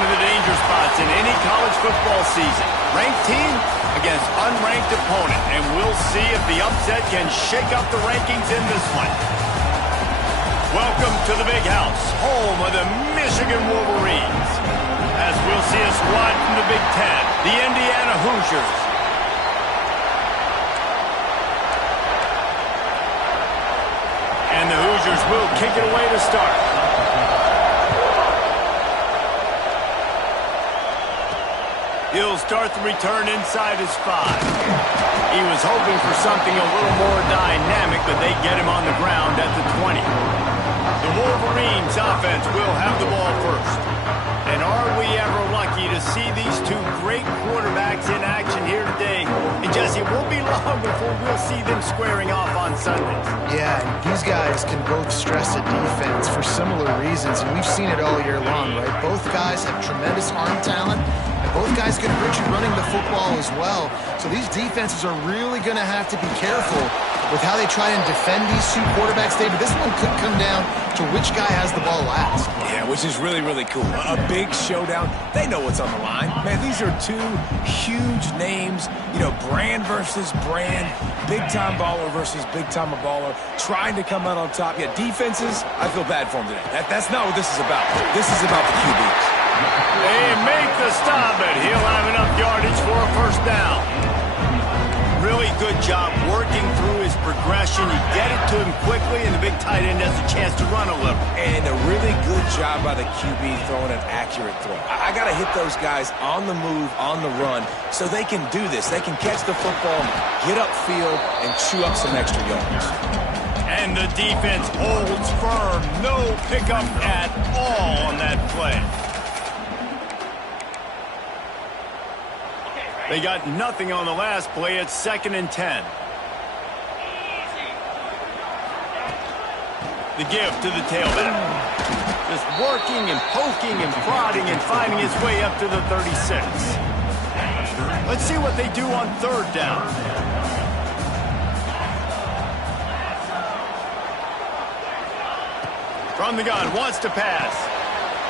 One of the danger spots in any college football season. Ranked team against unranked opponent. And we'll see if the upset can shake up the rankings in this one. Welcome to the Big House, home of the Michigan Wolverines. As we'll see a squad from the Big Ten, the Indiana Hoosiers. And the Hoosiers will kick it away to start. He'll start the return inside his 5. He was hoping for something a little more dynamic, but they get him on the ground at the 20. The Wolverines offense will have the ball first. And are we ever lucky to see these two great quarterbacks in action here today? And Jesse, it won't be long before we'll see them squaring off on Sundays. Yeah, and these guys can both stress a defense for similar reasons, and we've seen it all year long, right? Both guys have tremendous arm talent, and both guys can hurt you running the football as well. So these defenses are really going to have to be careful with how they try and defend these two quarterbacks, David. This one could come down to which guy has the ball last. Yeah, which is really, really cool. A big showdown. They know what's on the line. Man, these are two huge names. You know, brand versus brand. Big-time baller versus big-time baller. Trying to come out on top. Yeah, defenses, I feel bad for them today. That's not what this is about. This is about the QBs. They make the stop, but he'll have enough yardage for a first down. Really good job working through his progression. You get it to him quickly, and the big tight end has a chance to run a little. And a really good job by the QB throwing an accurate throw. I got to hit those guys on the move, on the run, so they can do this. They can catch the football, get upfield, and chew up some extra yards. And the defense holds firm. No pickup at all on that play. They got nothing on the last play. It's 2nd and 10. The give to the tailback. Just working and poking and prodding and finding his way up to the 36. Let's see what they do on 3rd down. From the gun, wants to pass.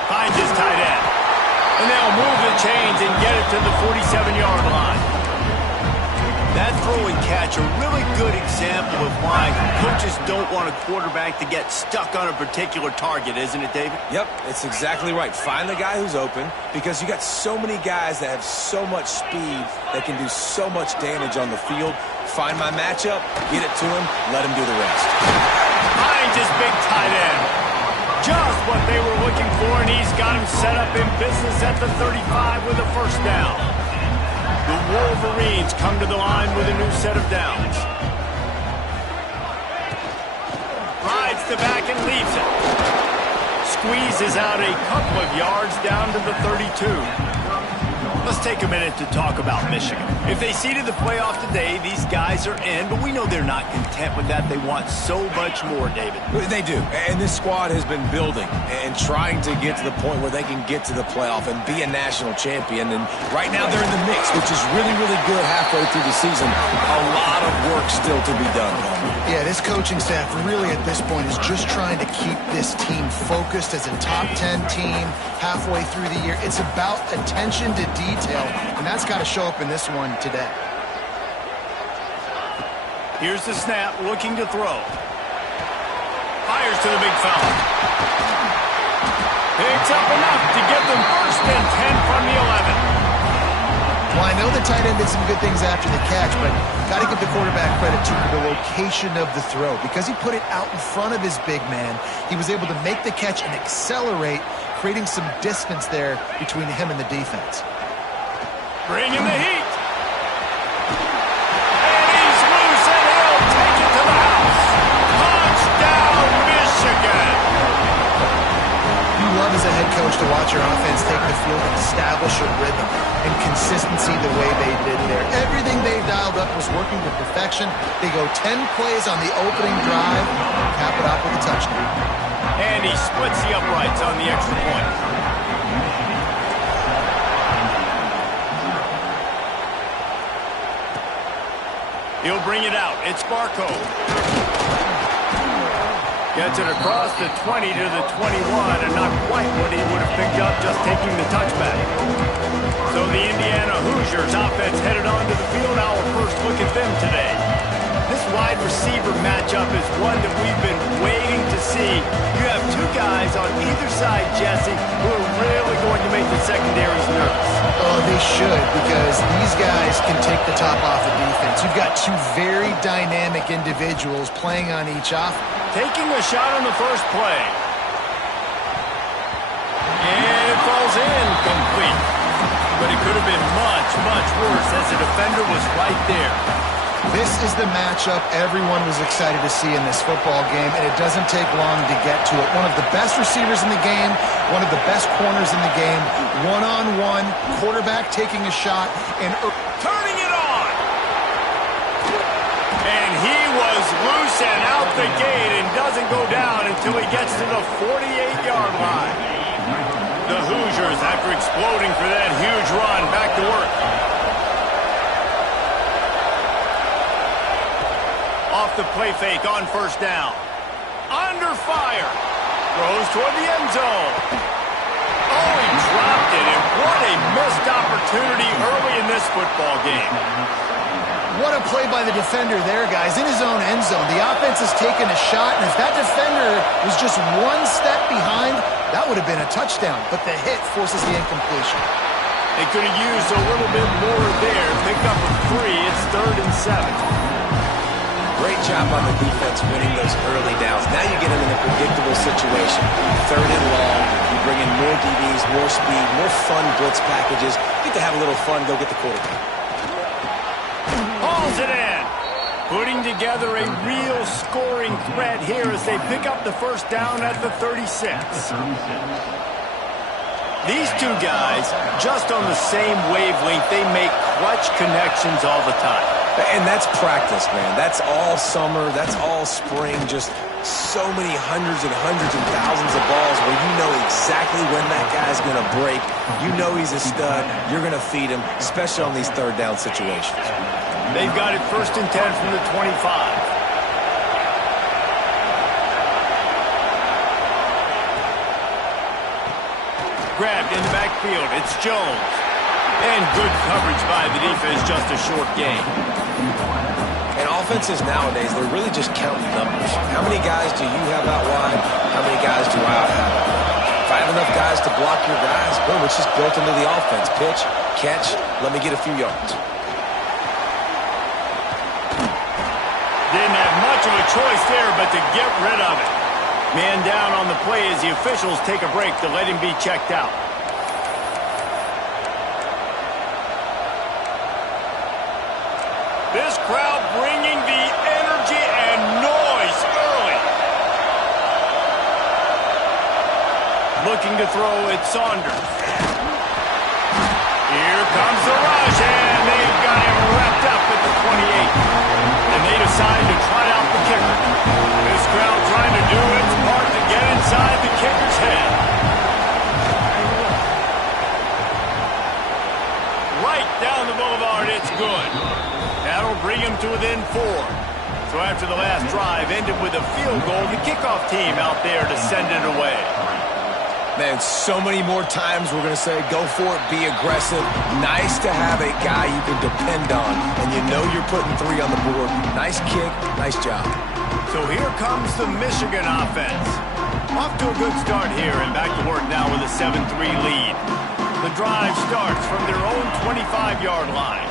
Finds his tight end. And they'll move the chains and get it to the 47-yard line. That throw and catch, a really good example of why coaches don't want a quarterback to get stuck on a particular target, isn't it, David? Yep, it's exactly right. Find the guy who's open, because you got so many guys that have so much speed that can do so much damage on the field. Find my matchup, get it to him, let him do the rest. Finds his big tight end. Just what they were looking for, and he's got him set up in business at the 35 with a first down. The Wolverines come to the line with a new set of downs. Rides the back and leaves it. Squeezes out a couple of yards down to the 32. Let's take a minute to talk about Michigan. If they seeded the playoff today, these guys are in, but we know they're not content with that. They want so much more, David. They do, and this squad has been building and trying to get to the point where they can get to the playoff and be a national champion. And right now they're in the mix, which is really, really good halfway through the season. A lot of work still to be done. Yeah, this coaching staff really at this point is just trying to keep this team focused as a top 10 team halfway through the year. It's about attention to detail, and that's got to show up in this one today. Here's the snap, looking to throw. Fires to the big fella. Picks up enough to get them 1st and 10 from the 11. Well, I know the tight end did some good things after the catch, but got to give the quarterback credit to the location of the throw. Because he put it out in front of his big man, he was able to make the catch and accelerate, creating some distance there between him and the defense. Bringing the heat. And he's loose, and he'll take it to the house. Touchdown, Michigan. You love as a head coach to watch your offense take the field and establish a rhythm and consistency the way they did there. Everything they dialed up was working to perfection. They go 10 plays on the opening drive, cap it off with a touchdown. And he splits the uprights on the extra point. He'll bring it out. It's Barco. Gets it across the 20 to the 21, and not quite what he would have picked up just taking the touchback. So the Indiana Hoosiers offense headed onto the field. Our first look at them today. This wide receiver matchup is one that we've been waiting to see. You have two guys on either side, Jesse, who are really going to make the secondaries nervous. Oh, they should, because these guys can take the top off of defense. You've got two very dynamic individuals playing on each offense. Taking a shot on the first play. And it falls in complete. But it could have been much, much worse as the defender was right there. This is the matchup everyone was excited to see in this football game, and it doesn't take long to get to it. One of the best receivers in the game, one of the best corners in the game, one-on-one, quarterback taking a shot, and turning it on! And he was loose and out the gate and doesn't go down until he gets to the 48-yard line. The Hoosiers, after exploding for that huge run, back to work. Off the play fake on first down. Under fire. Throws toward the end zone. Oh, he dropped it, and what a missed opportunity early in this football game. What a play by the defender there, guys, in his own end zone. The offense has taken a shot, and if that defender was just one step behind, that would have been a touchdown, but the hit forces the incompletion. They could have used a little bit more there. Pick up a 3. It's 3rd and 7. Great job on the defense winning those early downs. Now you get them in a predictable situation. 3rd and long, you bring in more DBs, more speed, more fun blitz packages. You get to have a little fun, go get the quarterback. Hauls it in. Putting together a real scoring threat here as they pick up the first down at the 36. These two guys, just on the same wavelength, they make clutch connections all the time. And that's practice, man. That's all summer. That's all spring. Just so many hundreds and thousands of balls where you know exactly when that guy's going to break. You know he's a stud. You're going to feed him, especially on these third down situations. They've got it 1st and 10 from the 25. Grabbed in the backfield. It's Jones. And good coverage by the defense, just a short gain. And offenses nowadays, they're really just counting numbers. How many guys do you have out wide? How many guys do I have out wide? If I have enough guys to block your guys, boom, it's just built into the offense. Pitch, catch, let me get a few yards. Didn't have much of a choice there, but to get rid of it. Man down on the play as the officials take a break to let him be checked out. This crowd bringing the energy and noise early. Looking to throw at Saunders. Here comes the rush, and they've got him wrapped up at the 28. And they decide to try out the kicker. This crowd trying to do its part to get inside the kicker's head. Right down the boulevard, it's good. That'll bring him to within 4. So after the last drive ended with a field goal, the kickoff team out there to send it away. Man, so many more times we're going to say, go for it, be aggressive. Nice to have a guy you can depend on, and you know you're putting 3 on the board. Nice kick, nice job. So here comes the Michigan offense. Off to a good start here, and back to work now with a 7-3 lead. The drive starts from their own 25-yard line.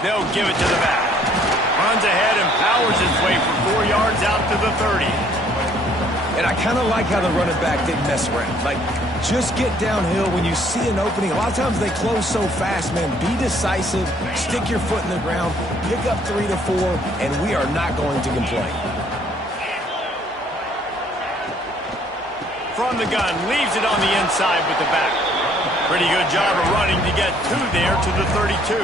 They'll give it to the back. Runs ahead and powers his way for 4 yards out to the 30. And I kind of like how the running back didn't mess around. Like, just get downhill when you see an opening. A lot of times they close so fast, man. Be decisive, stick your foot in the ground, pick up 3 to 4, and we are not going to complain. From the gun, leaves it on the inside with the back. Pretty good job of running to get 2 there to the 32.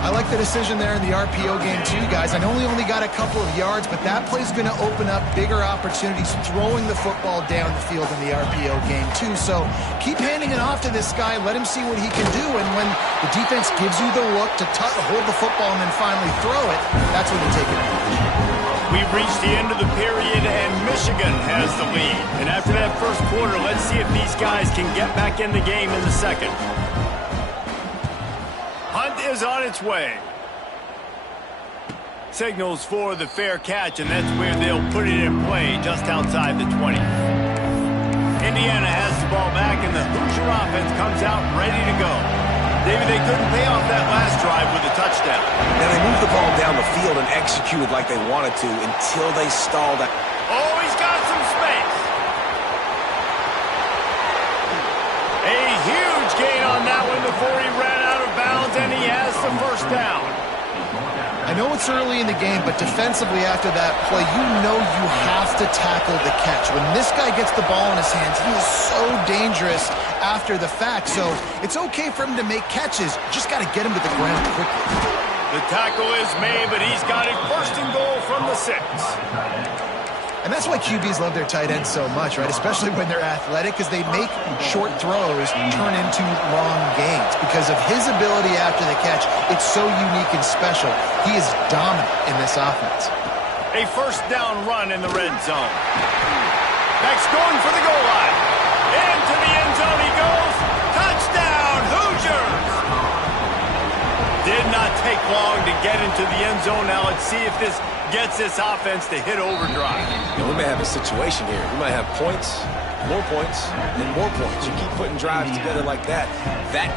I like the decision there in the RPO game too, guys. I know he only got a couple of yards, but that play's going to open up bigger opportunities throwing the football down the field in the RPO game too. So keep handing it off to this guy. Let him see what he can do. And when the defense gives you the look to hold the football and then finally throw it, that's when you take advantage. We've reached the end of the period, and Michigan has the lead. And after that first quarter, let's see if these guys can get back in the game in the second. Hunt is on its way. Signals for the fair catch, and that's where they'll put it in play, just outside the 20. Indiana has the ball back, and the Hoosier offense comes out ready to go. David, they couldn't pay off that last drive with a touchdown. Now, they moved the ball down the field and executed like they wanted to until they stalled out. Oh, he's got some space. A huge gain on that one before he ran out of bounds, and he has the first down. I know it's early in the game, but defensively after that play, you know you have to tackle the catch. When this guy gets the ball in his hands, he is so dangerous after the fact. So it's okay for him to make catches. Just got to get him to the ground quickly. The tackle is made, but he's got it first and goal from the 6. And that's why QBs love their tight ends so much, right? Especially when they're athletic, because they make short throws turn into long gains. Because of his ability after the catch, it's so unique and special. He is dominant in this offense. A first down run in the red zone. Next, going for the goal line. Into the end zone he goes. Touchdown, Hoosiers! Did not take long to get into the end zone. Now let's see if this gets this offense to hit overdrive. You know, we may have a situation here. We might have points, and more points. You keep putting drives together like that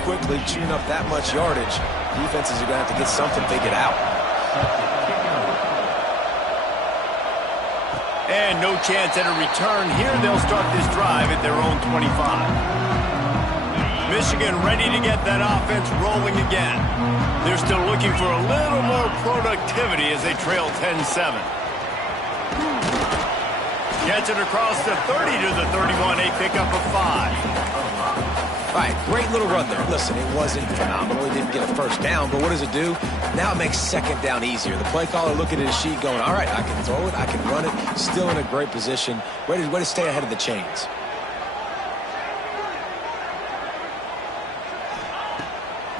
quickly, chewing up that much yardage, defenses are going to have to get something figured out. And no chance at a return here. They'll start this drive at their own 25. Michigan ready to get that offense rolling again. They're still looking for a little more productivity as they trail 10-7. Gets it across the 30 to the 31, a pickup of 5. All right, great little run there. Listen, it wasn't phenomenal. He didn't get a first down, but what does it do? Now it makes second down easier. The play caller looking at his sheet going, all right, I can throw it, I can run it, still in a great position. Way to stay ahead of the chains.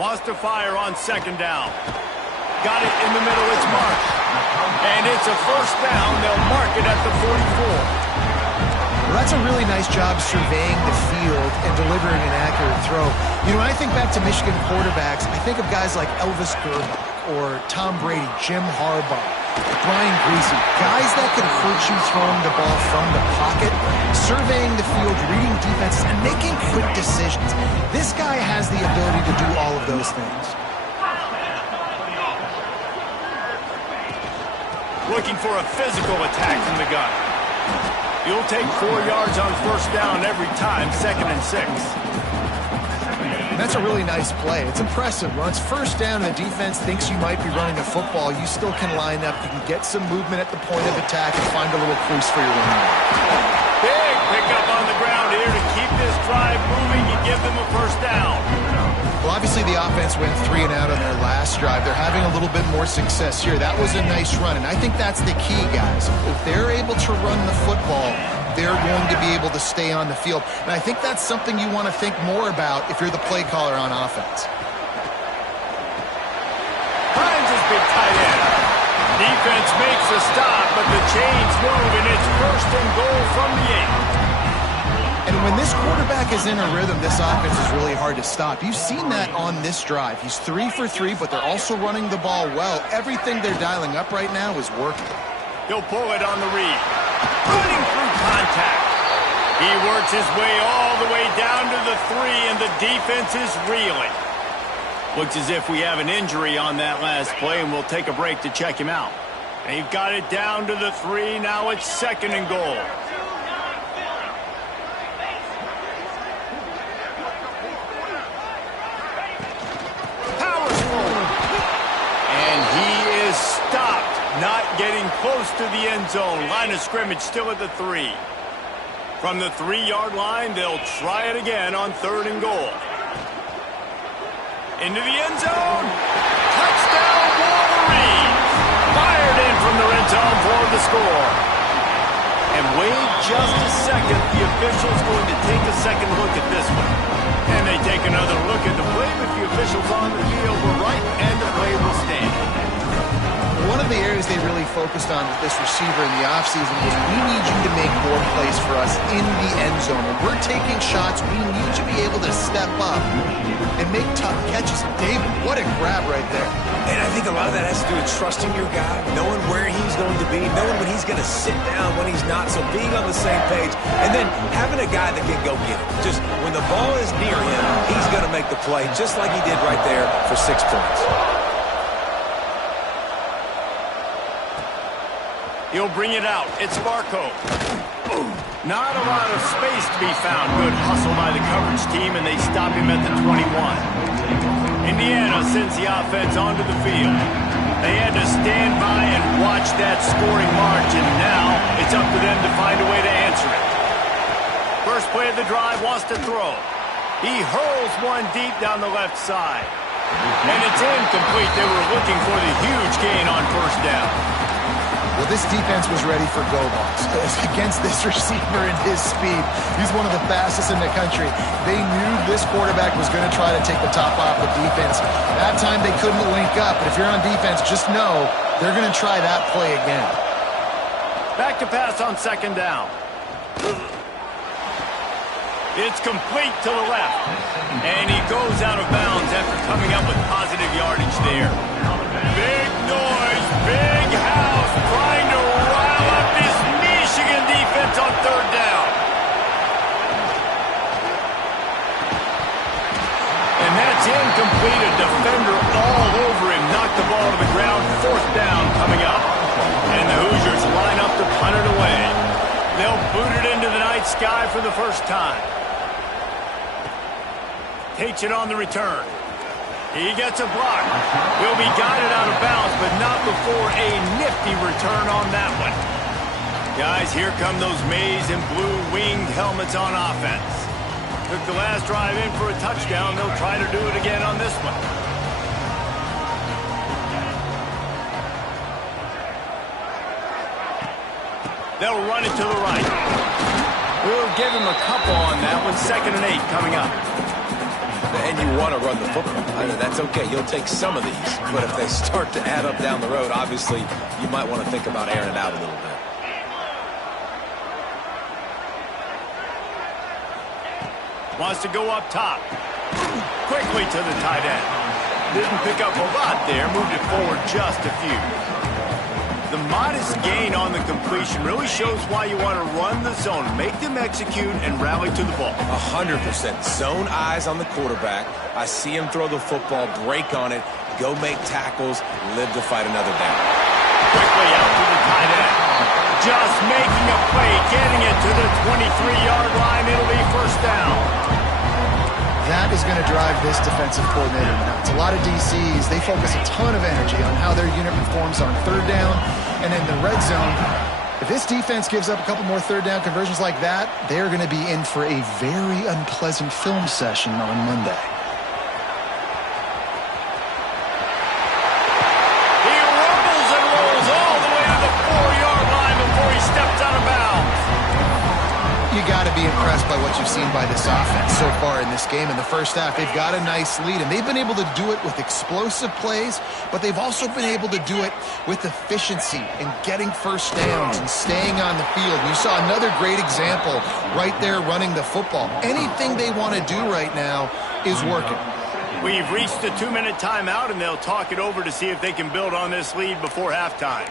Wants to fire on second down. Got it in the middle, it's marked. And it's a first down. They'll mark it at the 44. Well, that's a really nice job surveying the field and delivering an accurate throw. You know, when I think back to Michigan quarterbacks, I think of guys like Elvis Gerbach or Tom Brady, Jim Harbaugh, Brian Griese, guys that can hurt you throwing the ball from the pocket, surveying the field, reading defenses, and making quick decisions. This guy has the ability to do all of those things. Looking for a physical attack from the gun. You'll take 4 yards on first down every time, 2nd and 6. That's a really nice play. It's impressive. When it's first down and the defense thinks you might be running the football, you still can line up. You can get some movement at the point of attack and find a little crease for your running back. Big pickup on the ground here to keep this drive moving and give them a first down. Well, obviously the offense went 3 and out on their last drive. They're having a little bit more success here. That was a nice run, and I think that's the key, guys. If they're able to run the football, they're going to be able to stay on the field. And I think that's something you want to think more about if you're the play caller on offense. Hines is big tight end. Defense makes a stop, but the chains move, and it's first and goal from the 8. And when this quarterback is in a rhythm, this offense is really hard to stop. You've seen that on this drive. He's 3 for 3, but they're also running the ball well. Everything they're dialing up right now is working. He'll pull it on the read. Running through contact. He works his way all the way down to the 3, and the defense is reeling. Looks as if we have an injury on that last play, and we'll take a break to check him out. They've got it down to the 3. Now it's 2nd and goal. Powers forward. And he is stopped. Not getting close to the end zone. Line of scrimmage still at the 3. From the 3-yard line, they'll try it again on 3rd and goal. Into the end zone. Touchdown, Wolverines. Fired in from the red zone for the score. And wait just a second. The official's going to take a second look at this one. And they take another look at the play, but the officials on the field were right, and the play will stand. One of the areas areas they really focused on with this receiver in the offseason was, we need you to make more plays for us in the end zone. When we're taking shots, we need you to be able to step up and make tough catches. David, what a grab right there. And I think a lot of that has to do with trusting your guy, knowing where he's going to be, knowing when he's going to sit down, when he's not, so being on the same page, and then having a guy that can go get it. Just when the ball is near him, he's going to make the play, just like he did right there for 6 points. He'll bring it out. It's Barco. Not a lot of space to be found. Good hustle by the coverage team, and they stop him at the 21. Indiana sends the offense onto the field. They had to stand by and watch that scoring march, and now it's up to them to find a way to answer it. First play of the drive, wants to throw. He hurls one deep down the left side. And it's incomplete. They were looking for the huge gain on first down. Well, this defense was ready for go balls against this receiver and his speed. He's one of the fastest in the country. They knew this quarterback was going to try to take the top off the defense. That time they couldn't link up, but if you're on defense, just know they're going to try that play again. Back to pass on second down. It's complete to the left. And he goes out of bounds after coming up with positive yardage there. Big noise, big house, trying to rile up this Michigan defense on third down. And that's incomplete. A defender all over him. Knocked the ball to the ground. Fourth down coming up. And the Hoosiers line up to punt it away. They'll boot it into the night sky for the first time. Takes it on the return. He gets a block. He'll be guided out of bounds, but not before a nifty return on that one. Guys, here come those maize and blue winged helmets on offense. Took the last drive in for a touchdown. They'll try to do it again on this one. They'll run it to the right. We'll give him a couple on that one. 2nd and 8 coming up. And you want to run the football. I mean, that's okay. You'll take some of these. But if they start to add up down the road, obviously, you might want to think about airing it out a little bit. Wants to go up top. Quickly to the tight end. Didn't pick up a lot there. Moved it forward just a few. The modest gain on the completion really shows why you want to run the zone. Make them execute and rally to the ball. 100%. Zone eyes on the quarterback. I see him throw the football, break on it, go make tackles, live to fight another down. Quickly out to the tight end. Just making a play, getting it to the 23-yard line. It'll be first down. That is going to drive this defensive coordinator nuts. A lot of DCs, they focus a ton of energy on how their unit performs on third down and in the red zone. If this defense gives up a couple more third down conversions like that, they're going to be in for a very unpleasant film session on Monday. He rumbles and rolls all the way to the 4-yard line before he steps out of bounds. You got to be impressed by what you've seen by this offense so far in this game. In the first half, they've got a nice lead, and they've been able to do it with explosive plays, but they've also been able to do it with efficiency and getting first downs and staying on the field. You saw another great example right there running the football. Anything they want to do right now is working. We've reached a 2-minute timeout, and they'll talk it over to see if they can build on this lead before halftime.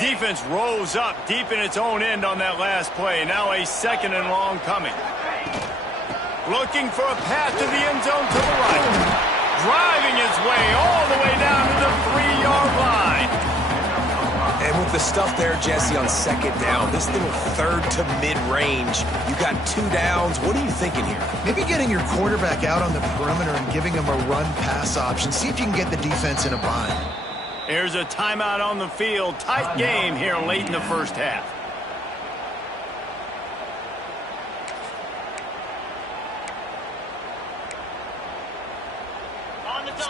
Defense rose up deep in its own end on that last play. Now a 2nd and long coming. Looking for a path to the end zone to the right. Driving his way all the way down to the 3-yard line. And with the stuff there, Jesse, on 2nd down, this little third to mid-range, you got 2 downs. What are you thinking here? Maybe getting your quarterback out on the perimeter and giving him a run-pass option. See if you can get the defense in a bind. Here's a timeout on the field. Tight game here late in the first half.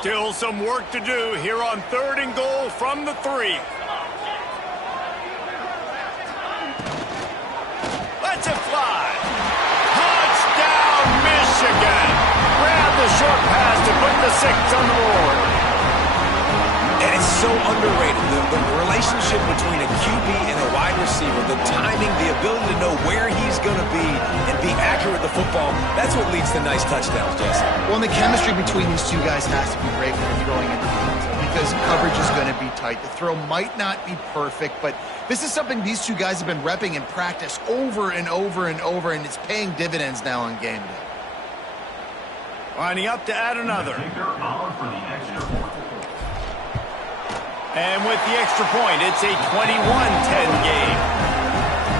Still some work to do here on 3rd and goal from the 3. Lets it fly. Touchdown, Michigan. Grab the short pass to put the 6 on the board. And It's so underrated. The relationship between a QB and a wide receiver, the timing, the ability to know where he's going to be and be accurate with the football, that's what leads to nice touchdowns, Jesse. Well, and the chemistry between these two guys has to be great when you're throwing in the field because coverage is going to be tight. The throw might not be perfect, but this is something these two guys have been repping in practice over and over and over, and it's paying dividends now on game day. Lining up to add another. And with the extra point, it's a 21-10 game.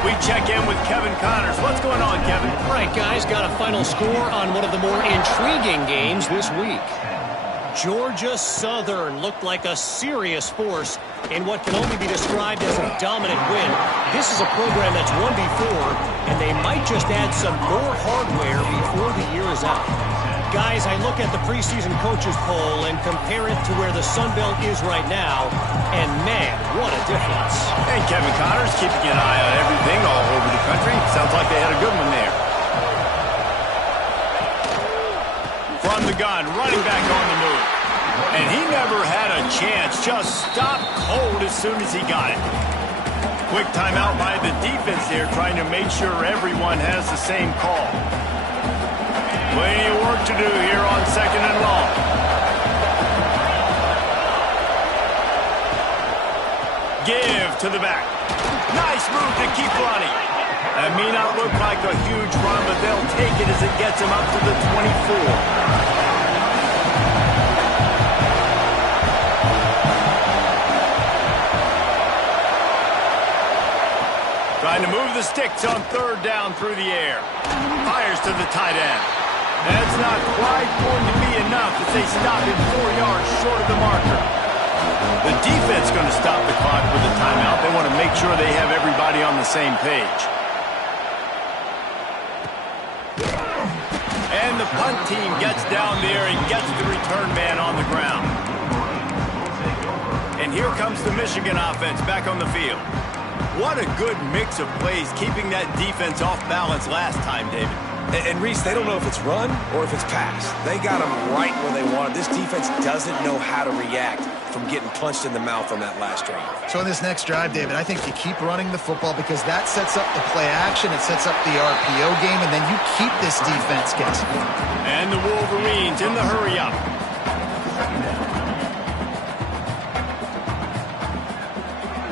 We check in with Kevin Connors. What's going on, Kevin? All right, guys, got a final score on one of the more intriguing games this week. Georgia Southern looked like a serious force in what can only be described as a dominant win. This is a program that's won before, and they might just add some more hardware before the year is out. Guys, I look at the preseason coaches poll and compare it to where the Sun Belt is right now, and man, what a difference. And Kevin Connors keeping an eye on everything all over the country. Sounds like they had a good one there. From the gun, running back on the move. And he never had a chance, just stopped cold as soon as he got it. Quick timeout by the defense here, trying to make sure everyone has the same call. Plenty of work to do here on 2nd and long. Give to the back. Nice move to keep running. That may not look like a huge run, but they'll take it as it gets him up to the 24. Trying to move the sticks on 3rd down through the air. Fires to the tight end. That's not quite going to be enough as they stop him 4 yards short of the marker. The defense going to stop the clock with a timeout. They want to make sure they have everybody on the same page. And the punt team gets down there and gets the return man on the ground. And here comes the Michigan offense back on the field. What a good mix of plays, keeping that defense off balance last time, David. And Reese, they don't know if it's run or if it's pass. They got them right where they want it. This defense doesn't know how to react from getting punched in the mouth on that last drive. So in this next drive, David, I think you keep running the football because that sets up the play action, it sets up the RPO game, and then you keep this defense guessing. And the Wolverines in the hurry-up.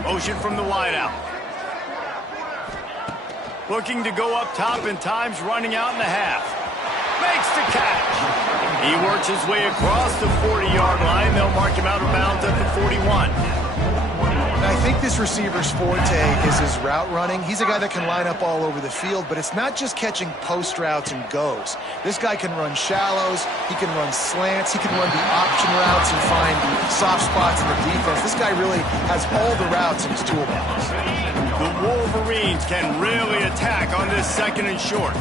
Motion from the wideout. Looking to go up top and time's running out in the half. Makes the catch. He works his way across the 40-yard line. They'll mark him out of bounds at the 41. I think this receiver's forte is his route running. He's a guy that can line up all over the field, but it's not just catching post routes and goes. This guy can run shallows, he can run slants, he can run the option routes and find soft spots in the defense. This guy really has all the routes in his toolbox. The Wolverines can really attack on this 2nd and short.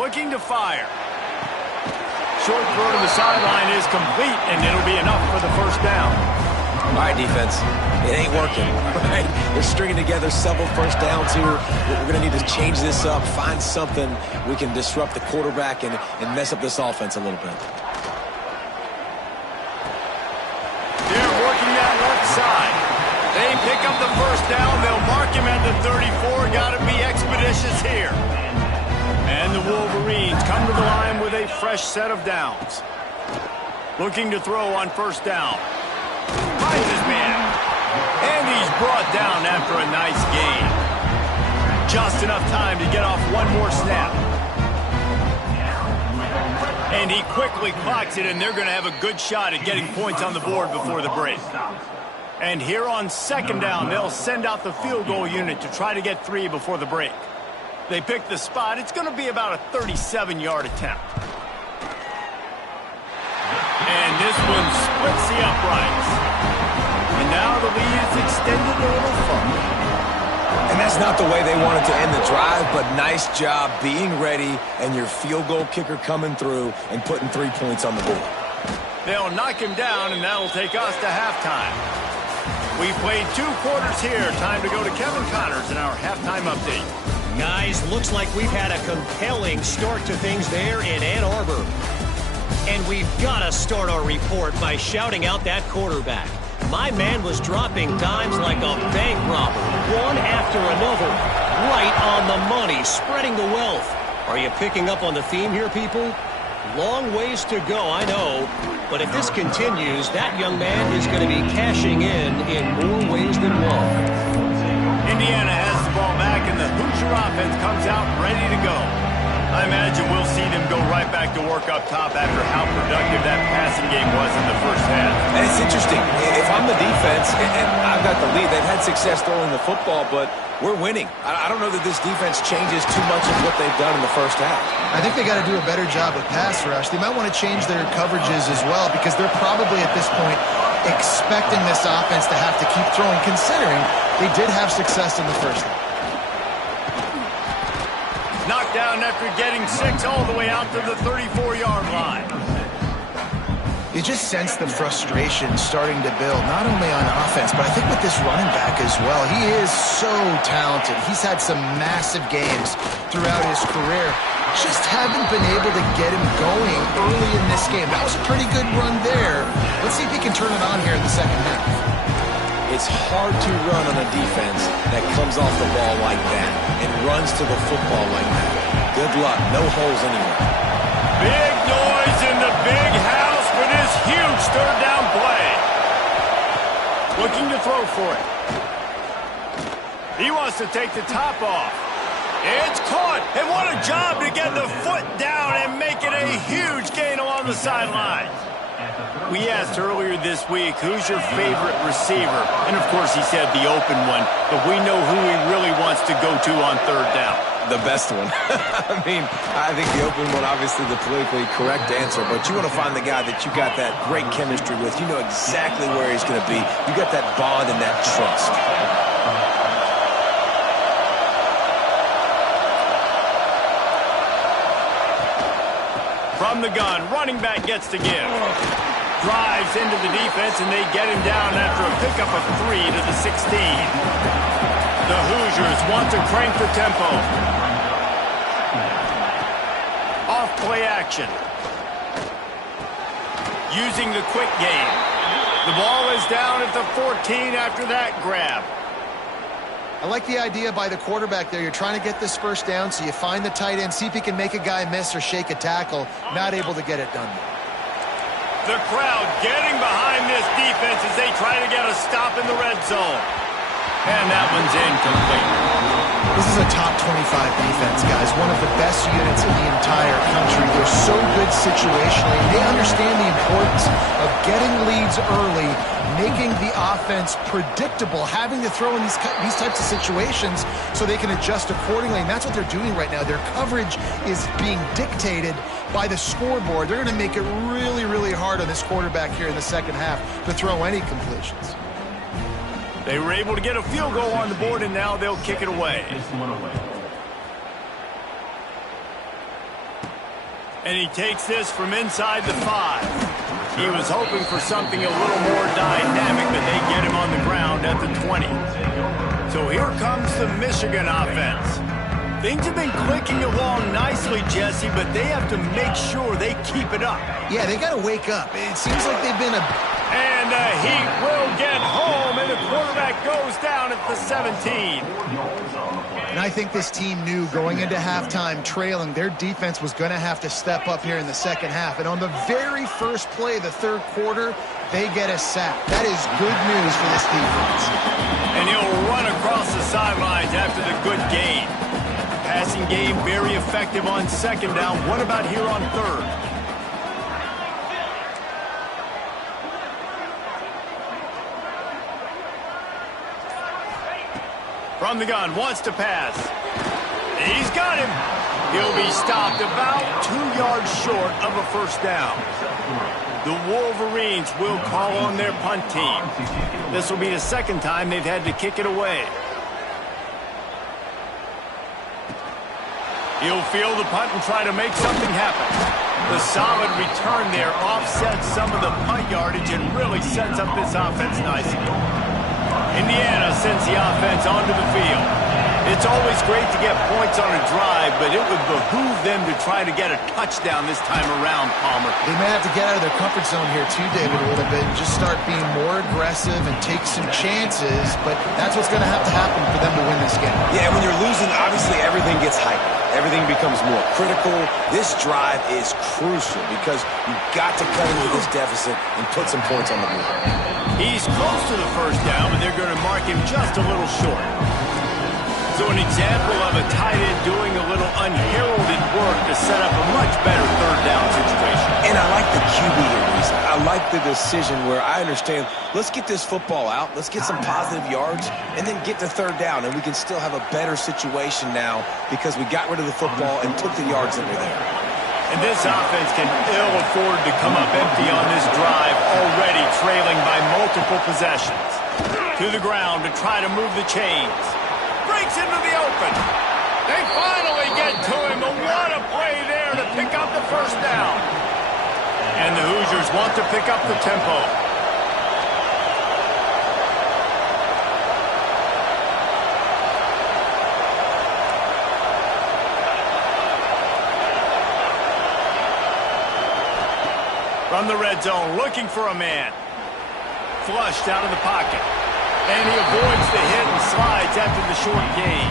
Looking to fire. Short throw to the sideline is complete, and it'll be enough for the 1st down. All right, defense. It ain't working. Right? They're stringing together several 1st downs here. We're going to need to change this up, find something we can disrupt the quarterback and mess up this offense a little bit. They're working that left side. They pick up the 1st down. They'll mark him at the 34. Got to be expeditious here. And the Wolverines come to the line with a fresh set of downs. Looking to throw on 1st down. Finds his man. And he's brought down after a nice gain. Just enough time to get off one more snap. And he quickly clocks it, and they're going to have a good shot at getting points on the board before the break. And here on 2nd down, they'll send out the field goal unit to try to get 3 before the break. They pick the spot. It's going to be about a 37-yard attempt. And this one splits the uprights. And now the lead is extended a little further. And that's not the way they wanted to end the drive, but nice job being ready and your field goal kicker coming through and putting 3 points on the board. They'll knock him down, and that'll take us to halftime. We played 2 quarters here. Time to go to Kevin Connors in our halftime update. Guys, looks like we've had a compelling start to things there in Ann Arbor. And we've got to start our report by shouting out that quarterback. My man was dropping dimes like a bank robber, one after another, right on the money, spreading the wealth. Are you picking up on the theme here, people? Long ways to go, I know. But if this continues, that young man is going to be cashing in more ways than one. Indiana has the ball back, and the Hoosier offense comes out ready to go. I imagine we'll see them go right back to work up top after how productive that passing game was in the first half. And it's interesting. If I'm the defense and I've got the lead, they've had success throwing the football, but we're winning. I don't know that this defense changes too much of what they've done in the first half. I think they got to do a better job with pass rush. They might want to change their coverages as well because they're probably at this point expecting this offense to have to keep throwing, considering they did have success in the first half. Knocked down after getting 6 all the way out to the 34-yard line. You just sense the frustration starting to build, not only on offense, but I think with this running back as well. He is so talented. He's had some massive games throughout his career. Just haven't been able to get him going early in this game. That was a pretty good run there. Let's see if he can turn it on here in the second half. It's hard to run on a defense that comes off the ball like that and runs to the football like that. Good luck. No holes anywhere. Big noise in the big house for this huge third down play. Looking to throw for it. He wants to take the top off. It's caught. And what a job to get the foot down and make it a huge gain along the sideline. We asked earlier this week, who's your favorite receiver? And, of course, he said the open one. But we know who he really wants to go to on third down. The best one. I mean, I think the open one, obviously the politically correct answer. But you want to find the guy that you got that great chemistry with. You know exactly where he's going to be. You got that bond and that trust. From the gun, running back gets to give. Drives into the defense, and they get him down after a pickup of 3 to the 16. The Hoosiers want to crank the tempo. Off play action. Using the quick game. The ball is down at the 14 after that grab. I like the idea by the quarterback there. You're trying to get this first down, so you find the tight end, see if he can make a guy miss or shake a tackle. Not able to get it done. The crowd getting behind this defense as they try to get a stop in the red zone. And that one's incomplete. This is a top 25 defense, guys. One of the best units in the entire country. They're so good situationally. They understand the importance of getting leads early, making the offense predictable, having to throw in these types of situations so they can adjust accordingly. And that's what they're doing right now. Their coverage is being dictated by the scoreboard. They're going to make it really, really hard on this quarterback here in the second half to throw any completions. They were able to get a field goal on the board, and now they'll kick it away. And he takes this from inside the 5. He was hoping for something a little more dynamic, but they get him on the ground at the 20. So here comes the Michigan offense. Things have been clicking along nicely, Jesse, but they have to make sure they keep it up. Yeah, they got to wake up. It seems like they've been And the Heat will get home, and the quarterback goes down at the 17. And I think this team knew going into halftime trailing, their defense was going to have to step up here in the second half. And on the very first play of the third quarter, they get a sack. That is good news for this defense. And he'll run across the sidelines after the good gain. Passing game very effective on second down. What about here on third? From the gun, wants to pass. He's got him. He'll be stopped about 2 yards short of a first down. The Wolverines will call on their punt team. This will be the second time they've had to kick it away. He'll field the punt and try to make something happen. The solid return there offsets some of the punt yardage and really sets up this offense nicely. Indiana sends the offense onto the field. It's always great to get points on a drive, but it would behoove them to try to get a touchdown this time around, Palmer. They may have to get out of their comfort zone here too, David, a little bit, and just start being more aggressive and take some chances, but that's what's going to happen for them to win this game. Yeah, when you're losing, obviously everything gets heightened. Everything becomes more critical. This drive is crucial because you've got to cut into this deficit and put some points on the board. He's close to the first down, but they're going to mark him just a little short. So an example of a tight end doing a little unheralded work to set up a much better third down situation. And I like the QB here, Reese. I like the decision where I understand, let's get this football out, let's get some positive yards, and then get to third down, and we can still have a better situation now because we got rid of the football and took the yards that were there. And this offense can ill afford to come up empty on this drive, already trailing by multiple possessions. To the ground to try to move the chains. Breaks into the open. They finally get to him, but what a play there to pick up the first down. And the Hoosiers want to pick up the tempo. From the red zone, looking for a man. Flushed out of the pocket. And he avoids the hit and slides after the short gain.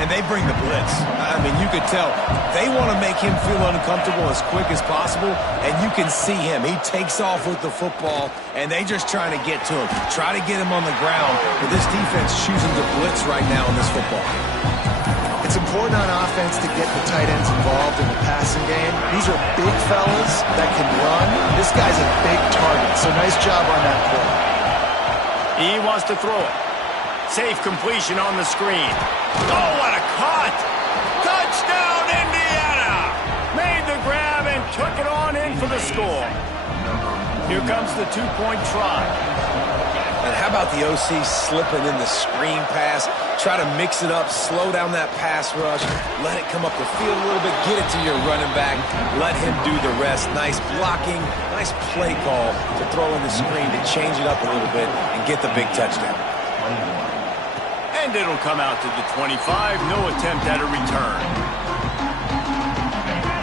And they bring the blitz. I mean, you could tell they want to make him feel uncomfortable as quick as possible, and you can see him. He takes off with the football, and they just trying to get to him, try to get him on the ground, but this defense choosing to blitz right now in this football. It's important on offense to get the tight ends involved in the passing game. These are big fellas that can run. This guy's a big target, so nice job on that play. He wants to throw it. Safe completion on the screen. Oh, what a cut! Touchdown, Indiana! Made the grab and took it on in for the score. Here comes the two-point try. And how about the OC slipping in the screen pass? Try to mix it up, slow down that pass rush, let it come up the field a little bit, get it to your running back, let him do the rest. Nice blocking, nice play call to throw in the screen to change it up a little bit and get the big touchdown. And it'll come out to the 25, no attempt at a return.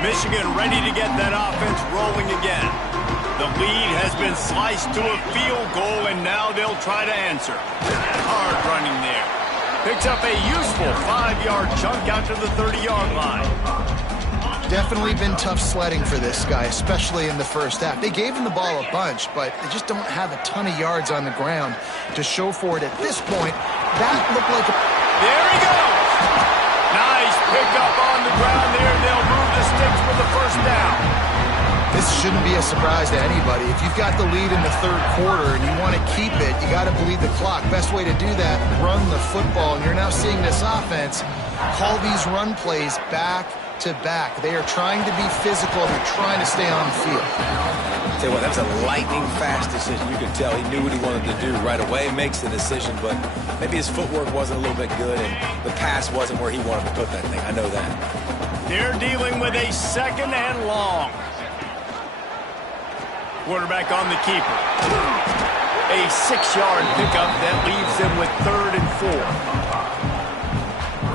Michigan ready to get that offense rolling again. The lead has been sliced to a field goal, and now they'll try to answer. Hard running there. Picks up a useful 5-yard chunk out to the 30-yard line. Definitely been tough sledding for this guy, especially in the first half. They gave him the ball a bunch, but they just don't have a ton of yards on the ground to show for it at this point. That looked like a... There he goes! Nice pickup on the ground there, and they'll move the sticks with the first down. This shouldn't be a surprise to anybody. If you've got the lead in the third quarter and you want to keep it, you got to bleed the clock. Best way to do that, run the football. And you're now seeing this offense call these run plays back to back. They are trying to be physical, and they're trying to stay on the field. Tell you what, that's a lightning fast decision. You could tell he knew what he wanted to do right away. Makes the decision, but maybe his footwork wasn't a little bit good, and the pass wasn't where he wanted to put that thing. I know that. They're dealing with a second and long. Quarterback on the keeper. A 6-yard pickup that leaves them with 3rd and 4.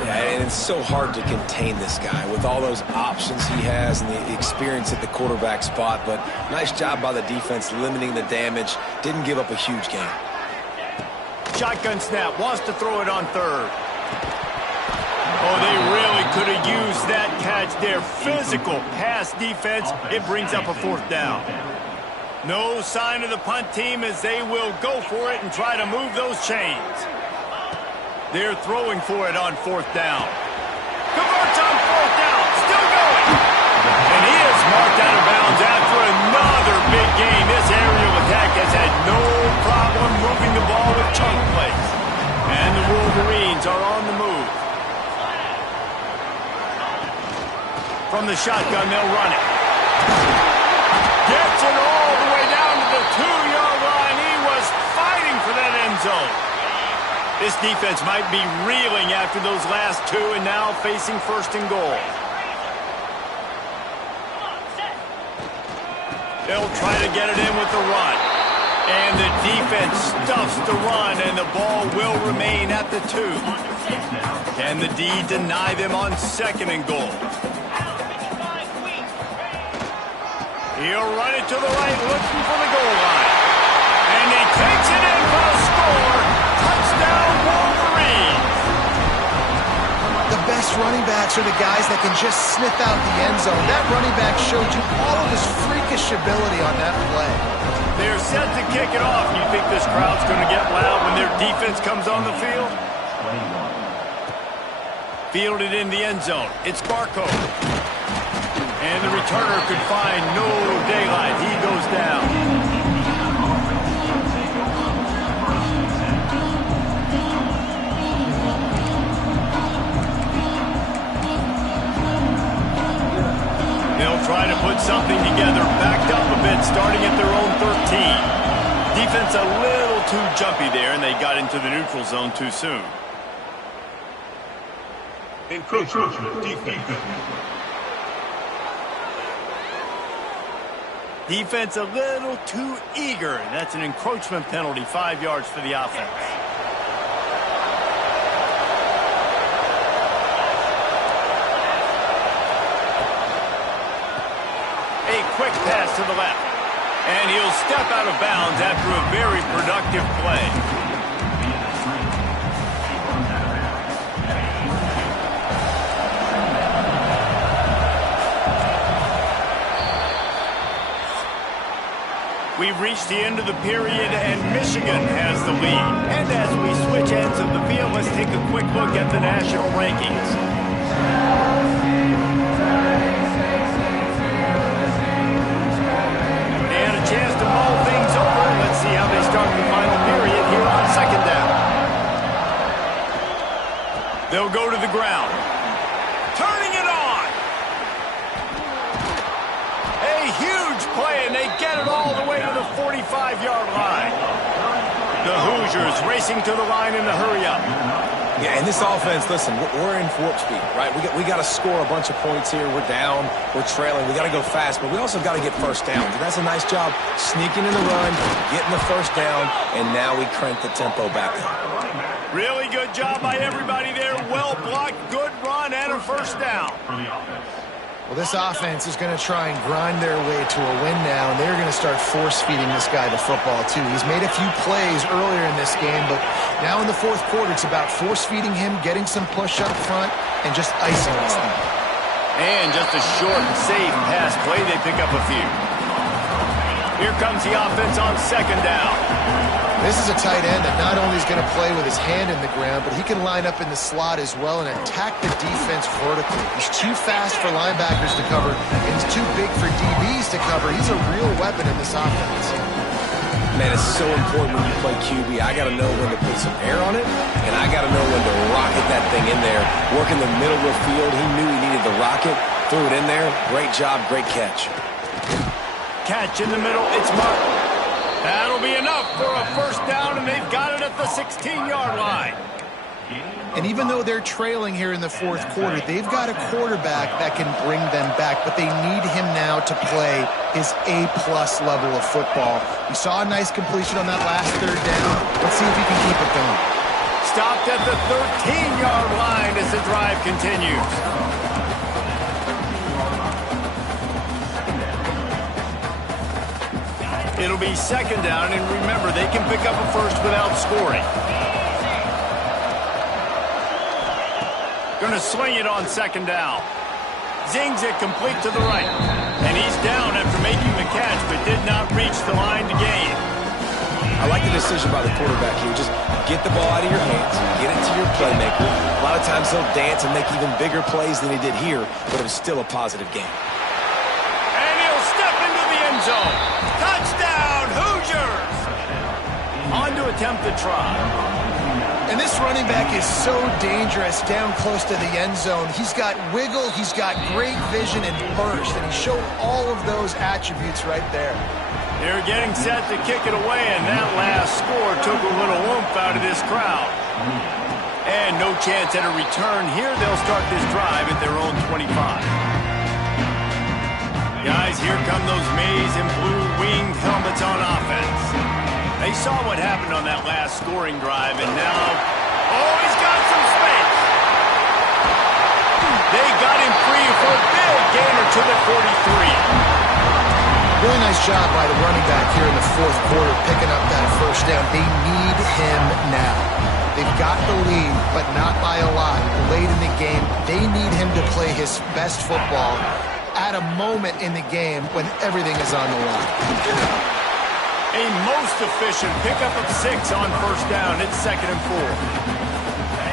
Yeah, and it's so hard to contain this guy with all those options he has and the experience at the quarterback spot, but nice job by the defense limiting the damage. Didn't give up a huge game. Shotgun snap, wants to throw it on 3rd. Oh, they really could have used that catch there. Physical pass defense. It brings up a 4th down. No sign of the punt team as they will go for it and try to move those chains. They're throwing for it on 4th down. Converts on 4th down. Still going. And he is marked out of bounds after another big game. This aerial attack has had no problem moving the ball with chunk plays. And the Wolverines are on the move. From the shotgun, they'll run it. Gets it all the way down to the 2-yard line. He was fighting for that end zone. This defense might be reeling after those last 2 and now facing 1st and goal. They'll try to get it in with the run. And the defense stuffs the run, and the ball will remain at the 2. Can the D deny them on 2nd and goal? He'll run it to the right, looking for the goal line. And he takes it in for a score. Touchdown, Wolverines. The best running backs are the guys that can just sniff out the end zone. That running back showed you all of his freakish ability on that play. They're set to kick it off. You think this crowd's going to get loud when their defense comes on the field? Fielded in the end zone. It's Barco. And the returner could find no daylight. He goes down. They'll try to put something together, backed up a bit, starting at their own 13. Defense a little too jumpy there, and they got into the neutral zone too soon. Encroachment defense. Defense a little too eager. That's an encroachment penalty, 5 yards for the offense. A quick pass to the left. And he'll step out of bounds after a very productive play. We've reached the end of the period, and Michigan has the lead. And as we switch ends of the field, let's take a quick look at the national rankings. They had a chance to mull things over. Let's see how they start the final period here on 2nd down. They'll go to the ground. Turning it on. A huge play, and they get it all the way to the 45-yard line. The Hoosiers racing to the line in the hurry-up. Yeah, and this offense, listen, we're in warp speed, right? We got to score a bunch of points here. We're down. We're trailing. We got to go fast, but we also got to get first down. And that's a nice job sneaking in the run, getting the first down, and now we crank the tempo back up. Really good job by everybody there. Well blocked, good run, and a first down. Well, this offense is going to try and grind their way to a win now, and they're going to start force-feeding this guy the football, too. He's made a few plays earlier in this game, but now in the 4th quarter, it's about force-feeding him, getting some push up front, and just icing this thing. And just a short, safe pass play. They pick up a few. Here comes the offense on 2nd down. This is a tight end that not only is going to play with his hand in the ground, but he can line up in the slot as well and attack the defense vertically. He's too fast for linebackers to cover, and he's too big for DBs to cover. He's a real weapon in this offense. Man, it's so important when you play QB. I got to know when to put some air on it, and I got to know when to rocket that thing in there. Work in the middle of the field. He knew he needed the rocket. Threw it in there. Great job, great catch. Catch in the middle. It's Martin. That'll be enough for a first down, and they've got it at the 16-yard line. And even though they're trailing here in the 4th quarter, they've got a quarterback that can bring them back, but they need him now to play his A-plus level of football. We saw a nice completion on that last 3rd down. Let's see if he can keep it going. Stopped at the 13-yard line as the drive continues. It'll be 2nd down, and remember, they can pick up a first without scoring. Going to swing it on 2nd down. Zings it complete to the right. And he's down after making the catch, but did not reach the line to gain. I like the decision by the quarterback here. Just get the ball out of your hands, get it to your playmaker. A lot of times he'll dance and make even bigger plays than he did here, but it was still a positive game. And he'll step into the end zone. Touchdown, Hoosiers! On to attempt the try. And this running back is so dangerous down close to the end zone. He's got wiggle, he's got great vision and burst, and he showed all of those attributes right there. They're getting set to kick it away, and that last score took a little oomph out of this crowd. And no chance at a return here. They'll start this drive at their own 25. Guys, here come those maize and blue winged helmets on offense. They saw what happened on that last scoring drive, and now, oh, he's got some space. They got him free for a big gainer to the 43. Really nice job by the running back here in the fourth quarter, picking up that first down. They need him now. They've got the lead, but not by a lot. Late in the game, they need him to play his best football at a moment in the game when everything is on the line. A most efficient pickup of 6 on first down. It's 2nd and 4.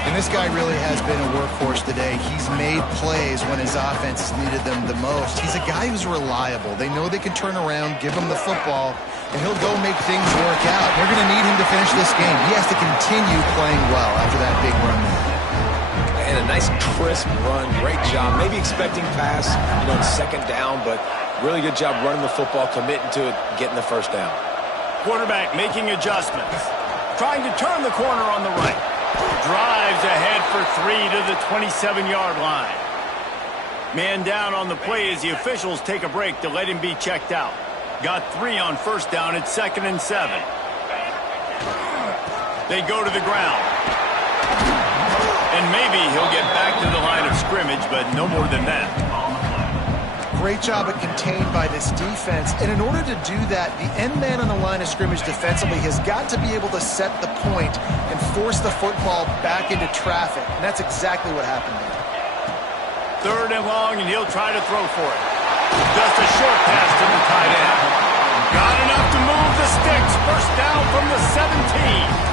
And this guy really has been a workhorse today. He's made plays when his offense needed them the most. He's a guy who's reliable. They know they can turn around, give him the football, and he'll go make things work out. They're going to need him to finish this game. He has to continue playing well after that big run there. And a nice crisp run. Great job. Maybe expecting pass, on 2nd down, but really good job running the football, committing to it, getting the first down. Quarterback making adjustments. Trying to turn the corner on the right. Drives ahead for 3 to the 27-yard line. Man down on the play as the officials take a break to let him be checked out. Got 3 on first down at 2nd and 7. They go to the ground. And maybe he'll get back to the line of scrimmage, but no more than that. Great job at contained by this defense. And in order to do that, the end man on the line of scrimmage defensively has got to be able to set the point and force the football back into traffic. And that's exactly what happened there. 3rd and long, and he'll try to throw for it. Just a short pass to the tight end. Got enough to move the sticks. First down from the 17.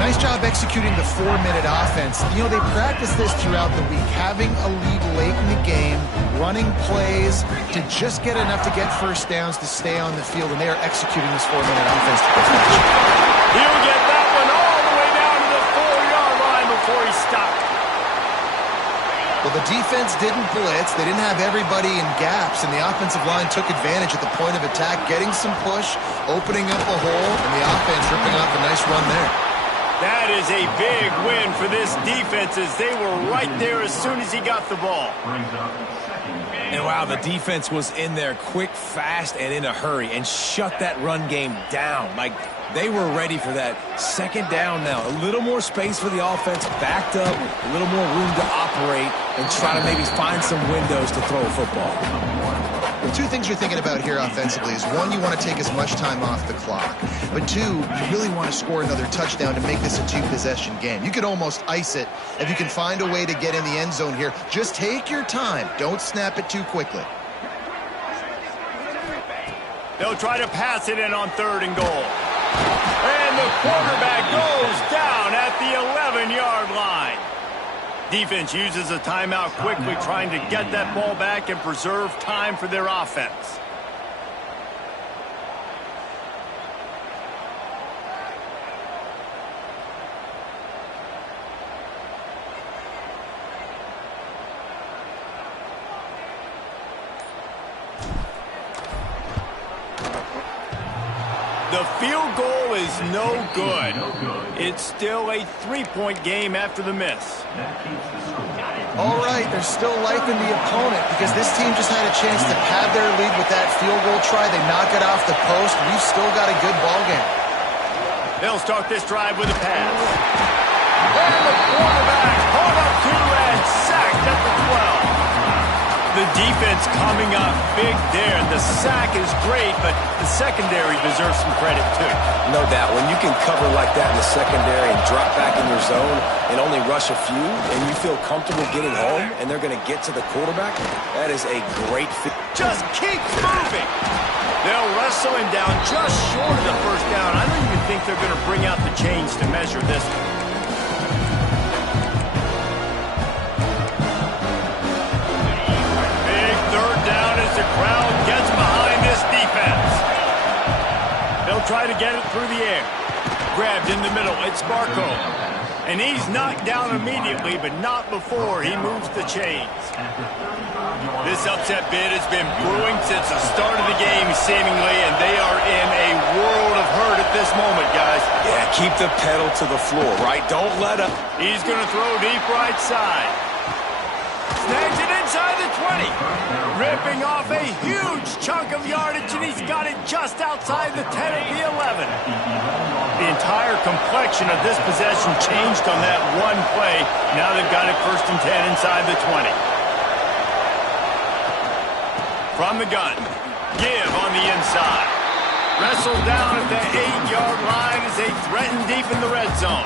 Nice job executing the 4-minute offense. They practice this throughout the week, having a lead late in the game, running plays to just get enough to get first downs to stay on the field, and they are executing this 4-minute offense to perfection. He'll get that one all the way down to the 4-yard line before he stopped. Well, the defense didn't blitz. They didn't have everybody in gaps, and the offensive line took advantage at the point of attack, getting some push, opening up a hole, and the offense ripping off a nice run there. That is a big win for this defense as they were right there as soon as he got the ball. And wow, the defense was in there quick, fast, and in a hurry and shut that run game down. Like, they were ready for that 2nd down now. A little more space for the offense, backed up, a little more room to operate and try to maybe find some windows to throw a football. Well, 2 things you're thinking about here offensively is, 1, you want to take as much time off the clock. But 2, you really want to score another touchdown to make this a 2-possession game. You could almost ice it if you can find a way to get in the end zone here. Just take your time. Don't snap it too quickly. They'll try to pass it in on 3rd and goal. And the quarterback goes down at the 11-yard line. Defense uses a timeout quickly, trying to get that ball back and preserve time for their offense. The field goal is no good. It's still a 3-point game after the miss. All right, there's still life in the opponent because this team just had a chance to pad their lead with that field goal try. They knock it off the post. We've still got a good ball game. They'll start this drive with a pass. And the quarterback hauled up to and sacked at the 12. The defense coming up big there. The sack is great, but the secondary deserves some credit too. No doubt. When you can cover like that in the secondary and drop back in your zone and only rush a few, and you feel comfortable getting home, and they're going to get to the quarterback, that is a great fit. Just keep moving. They'll wrestle him down just short of the first down. I don't even think they're going to bring out the chains to measure this one. The crowd gets behind this defense. They'll try to get it through the air. Grabbed in the middle. It's Barco. And he's knocked down immediately, but not before he moves the chains. This upset bid has been brewing since the start of the game, seemingly, and they are in a world of hurt at this moment, guys. Yeah, keep the pedal to the floor, right? Don't let up. He's going to throw deep right side. Snags it inside the 20. Ripping off a huge chunk of yardage, and he's got it just outside the 10 of the 11. The entire complexion of this possession changed on that one play. Now they've got it 1st and 10 inside the 20. From the gun, give on the inside. Wrestled down at the 8-yard line as they threaten deep in the red zone.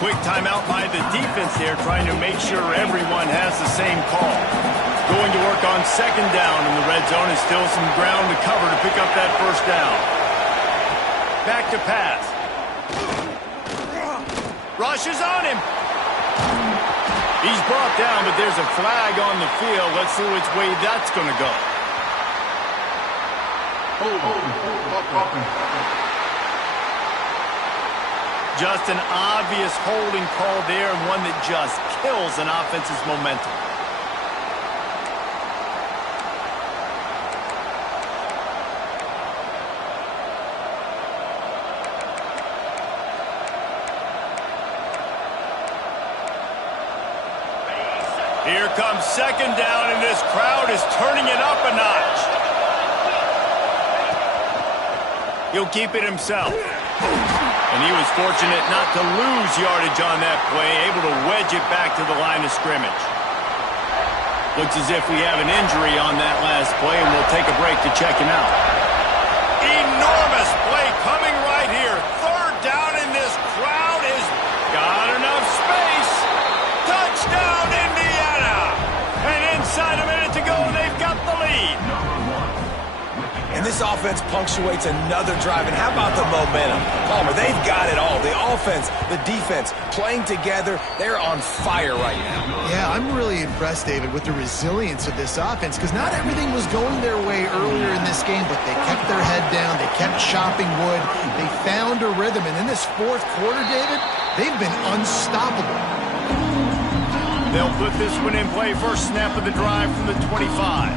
Quick timeout by the defense there, trying to make sure everyone has the same call. Going to work on 2nd down in the red zone, and still some ground to cover to pick up that 1st down. Back to pass. Rush is on him. He's brought down, but there's a flag on the field. Let's see which way that's going to go. Just an obvious holding call there, and one that just kills an offense's momentum. Here comes 2nd down, and this crowd is turning it up a notch. He'll keep it himself. And he was fortunate not to lose yardage on that play, able to wedge it back to the line of scrimmage. Looks as if we have an injury on that last play, and we'll take a break to check him out. Enormous play coming right here. 3rd down, and this crowd has got enough space. Touchdown, Indiana! And inside a minute to go, they've got the lead. And this offense punctuates another drive. And how about the momentum? Palmer, they've got it all. The offense, the defense, playing together. They're on fire right now. Yeah, I'm really impressed, David, with the resilience of this offense, because not everything was going their way earlier in this game, but they kept their head down. They kept chopping wood. They found a rhythm. And in this 4th quarter, David, they've been unstoppable. They'll put this one in play. 1st snap of the drive from the 25.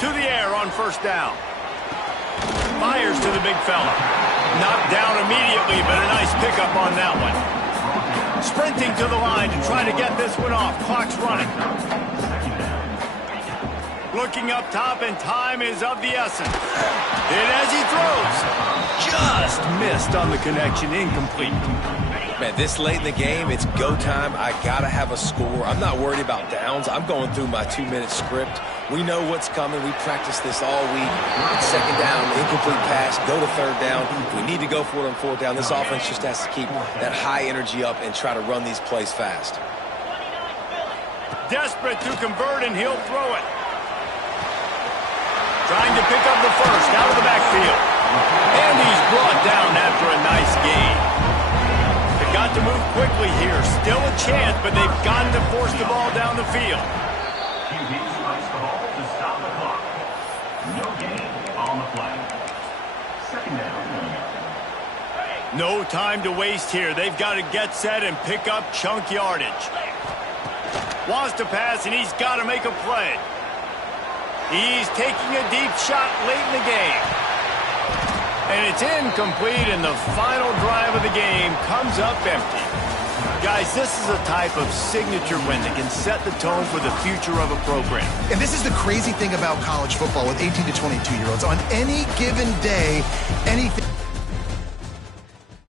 To the air on 1st down. Fires to the big fella. Knocked down immediately, but a nice pickup on that one. Sprinting to the line to try to get this one off. Clock's running. Looking up top, and time is of the essence. And as he throws, just missed on the connection. Incomplete. Man, this late in the game, it's go time. I got to have a score. I'm not worried about downs. I'm going through my 2-minute script. We know what's coming. We practiced this all week. 2nd down, incomplete pass, go to 3rd down. We need to go for it on 4th down. This offense just has to keep that high energy up and try to run these plays fast. Desperate to convert, and he'll throw it. Trying to pick up the 1st out of the backfield. And he's brought down after a nice gain. They've got to move quickly here. Still a chance, but they've got to force the ball down the field. No time to waste here. They've got to get set and pick up chunk yardage. Wants to pass, and he's got to make a play. He's taking a deep shot late in the game. And it's incomplete, and the final drive of the game comes up empty. Guys, this is a type of signature win that can set the tone for the future of a program. And this is the crazy thing about college football with 18 to 22-year-olds. On any given day, anything...